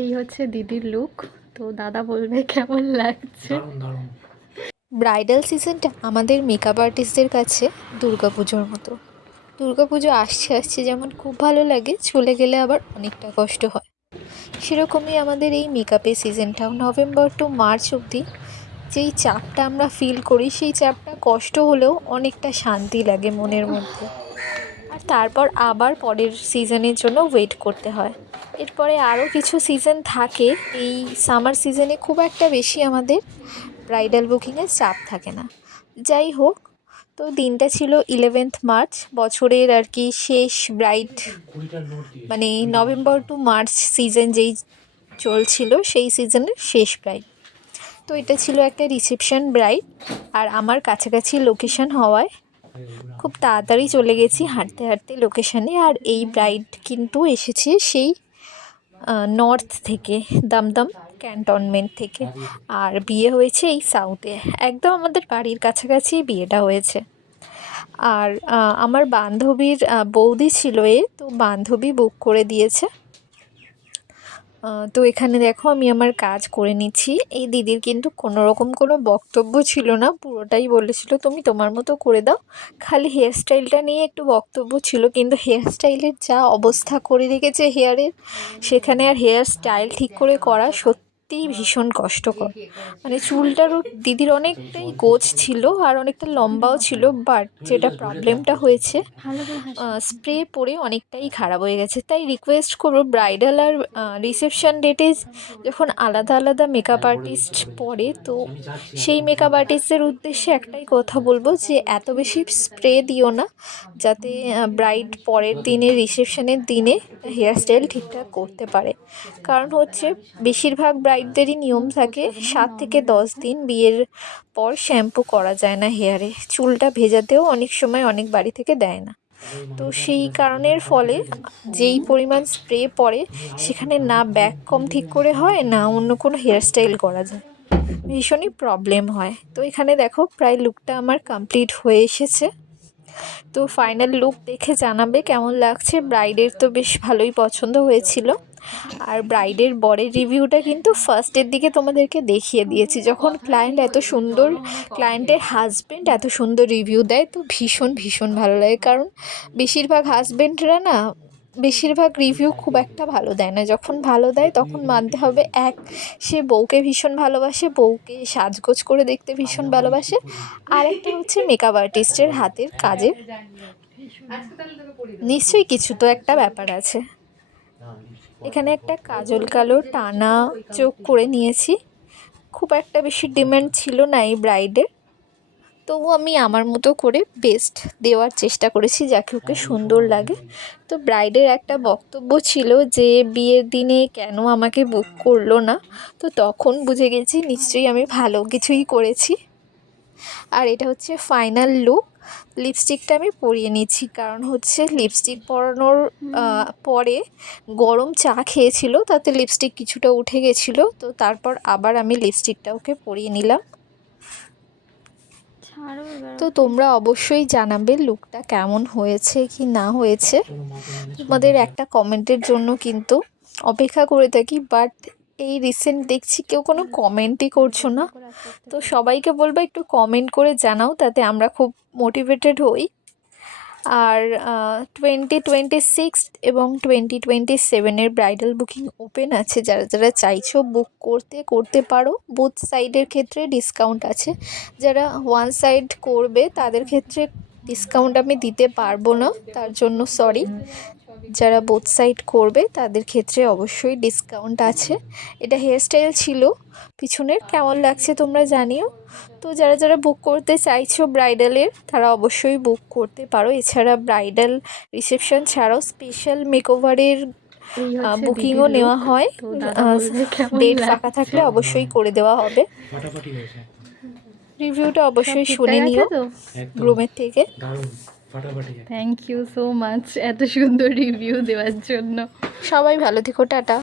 এই হচ্ছে দিদির লুক। তো দাদা বলবে কেমন লাগছে। ব্রাইডাল সিজনটা আমাদের মেকআপ আর্টিস্টদের কাছে দুর্গাপুজোর মতো। দুর্গাপুজো আসছে আসছে যেমন খুব ভালো লাগে, চলে গেলে আবার অনেকটা কষ্ট হয়। সেরকমই আমাদের এই মেকআপের সিজনটাও নভেম্বর টু মার্চ অবধি যেই চাপটা আমরা ফিল করি, সেই চাপটা কষ্ট হলেও অনেকটা শান্তি লাগে মনের মধ্যে। আর তারপর আবার পরের সিজনের জন্য ওয়েট করতে হয়। এরপরে আরও কিছু সিজন থাকে। এই সামার সিজনে খুব একটা বেশি আমাদের ব্রাইডাল বুকিংয়ের চাপ থাকে না। যাই হোক, তো দিনটা ছিল 11th মার্চ, বছরের আর কি শেষ ব্রাইড, মানে নভেম্বর টু মার্চ সিজন যেই চলছিল সেই সিজনের শেষ ব্রাইড। তো এটা ছিল একটা রিসেপশন ব্রাইড, আর আমার কাছাকাছি লোকেশন হওয়ায় খুব তাড়াতাড়ি চলে গেছি হাঁটতে হাঁটতে লোকেশানে। আর এই ব্রাইড কিন্তু এসেছে সেই নর্থ থেকে, দমদম ক্যান্টনমেন্ট থেকে। আর বিয়ে হয়েছে এই সাউথে, একদম আমাদের বাড়ির কাছাকাছি বিয়েটা হয়েছে। আর আমার বান্ধবীর বৌদি ছিল তো বান্ধবী বুক করে দিয়েছে। তো এখানে দেখো আমি আমার কাজ করে নিচ্ছি। এই দিদির কিন্তু কোনো রকম কোনো বক্তব্য ছিল না, পুরোটাই বলেছিল তুমি তোমার মতো করে দাও। খালি হেয়ার স্টাইলটা নিয়ে একটু বক্তব্য ছিল, কিন্তু হেয়ার স্টাইলের যা অবস্থা করে রেখেছে হেয়ারের, সেখানে আর হেয়ার স্টাইল ঠিক করে করা সত্যিই ভীষণ কষ্টকর। মানে চুলটারও দিদির অনেকটাই গোছ ছিল আর অনেকটা লম্বাও ছিল, বাট যেটা প্রবলেমটা হয়েছে স্প্রে পরে অনেকটাই খারাপ হয়ে গেছে। তাই রিকোয়েস্ট করবো, ব্রাইডাল আর রিসেপশন ডেটে যখন আলাদা আলাদা মেকআপ আর্টিস্ট পরে, তো সেই মেকআপ আর্টিস্টদের উদ্দেশ্যে একটাই কথা বলবো যে এত বেশি স্প্রে দিও না, যাতে ব্রাইড পরের দিনে রিসেপশনের দিনে হেয়ার স্টাইল ঠিকঠাক করতে পারে। কারণ হচ্ছে বেশিরভাগ ব্রাইডদেরই নিয়ম থাকে 7 থেকে 10 দিন বিয়ের পর শ্যাম্পু করা যায় না হেয়ারে, চুলটা ভেজাতেও অনেক সময় অনেক বাড়ি থেকে দেয় না। তো সেই কারণের ফলে যেই পরিমাণ স্প্রে পড়ে, সেখানে না ব্যাক কম ঠিক করে হয়, না অন্য কোনো হেয়ার স্টাইল করা যায়, ভীষণই প্রবলেম হয়। তো এখানে দেখো প্রায় লুকটা আমার কমপ্লিট হয়ে এসেছে। তো ফাইনাল লুক দেখে জানাবে কেমন লাগছে। ব্রাইডের তো বেশ ভালোই পছন্দ হয়েছিল। আর ব্রাইডের বরের রিভিউটা কিন্তু ফার্স্টের দিকে তোমাদেরকে দেখিয়ে দিয়েছি, যখন ক্লায়েন্ট এত সুন্দর, ক্লায়েন্টের হাজব্যান্ড এত সুন্দর রিভিউ দেয় তো ভীষণ ভীষণ ভালো লাগে। কারণ বেশিরভাগ হাজব্যান্ডরা না, বেশিরভাগ রিভিউ খুব একটা ভালো দেয় না। যখন ভালো দেয় তখন মানতে হবে, এক, সে বউকে ভীষণ ভালোবাসে, বউকে সাজগোজ করে দেখতে ভীষণ ভালোবাসে, আর একটা হচ্ছে মেকআপ আর্টিস্টের হাতের কাজের নিশ্চয়ই কিছু তো একটা ব্যাপার আছে। এখানে একটা কাজল কালো টানা চোখ করে নিয়েছি, খুব একটা বেশি ডিমান্ড ছিল না এই ব্রাইডের, তবু আমি আমার মতো করে বেস্ট দেওয়ার চেষ্টা করেছি যাকে ওকে সুন্দর লাগে। তো ব্রাইডের একটা বক্তব্য ছিল যে বিয়ের দিনে কেন আমাকে বুক করলো না, তো তখন বুঝে গেছি নিশ্চয়ই আমি ভালো কিছুই করেছি। আর এটা হচ্ছে ফাইনাল লুক। লিপস্টিকটা আমি পরিয়ে নিচ্ছি, কারণ হচ্ছে লিপস্টিক পরানোর পরে গরম চা খেয়েছিল, তাতে লিপস্টিক কিছুটা উঠে গেছিলো, তো তারপর আবার আমি লিপস্টিকটা ওকে পরিয়ে নিলাম। তো তোমরা অবশ্যই জানাবে লুকটা কেমন হয়েছে কি না হয়েছে। তোমাদের একটা কমেন্টের জন্য কিন্তু অপেক্ষা করে থাকি, বাট এই রিসেন্ট দেখছি কেউ কোনো কমেন্টই করছো না। তো সবাইকে বলবো একটু কমেন্ট করে জানাও, তাতে আমরা খুব মোটিভেটেড হই। আর 2026 এবং 2027-এর ব্রাইডাল বুকিং ওপেন আছে, যারা যারা চাইছো বুক করতে পারো। বোথ সাইডের ক্ষেত্রে ডিসকাউন্ট আছে। যারা ওয়ান সাইড করবে তাদের ক্ষেত্রে ডিসকাউন্ট আমি দিতে পারবো না, তার জন্য সরি। যারা বোথ সাইড করবে তাদের ক্ষেত্রে অবশ্যই ডিসকাউন্ট আছে। এটা হেয়ার স্টাইল ছিল পিছনের, কেমন লাগছে তোমরা জানিও। তো যারা যারা বুক করতে চাইছো ব্রাইডালের, তারা অবশ্যই বুক করতে পারো। এছাড়া ব্রাইডাল রিসেপশন ছাড়াও স্পেশাল মেকওভারের বুকিংও নেওয়া হয়। ডেট ফাঁকা থাকলে অবশ্যই করে দেওয়া হবে। রিভিউটা অবশ্যই শুনে নিও গ্রুমের থেকে। থ্যাংক ইউ সো মাচ এত সুন্দর রিভিউ দেওয়ার জন্য। সবাই ভালো থেকো, টাটা।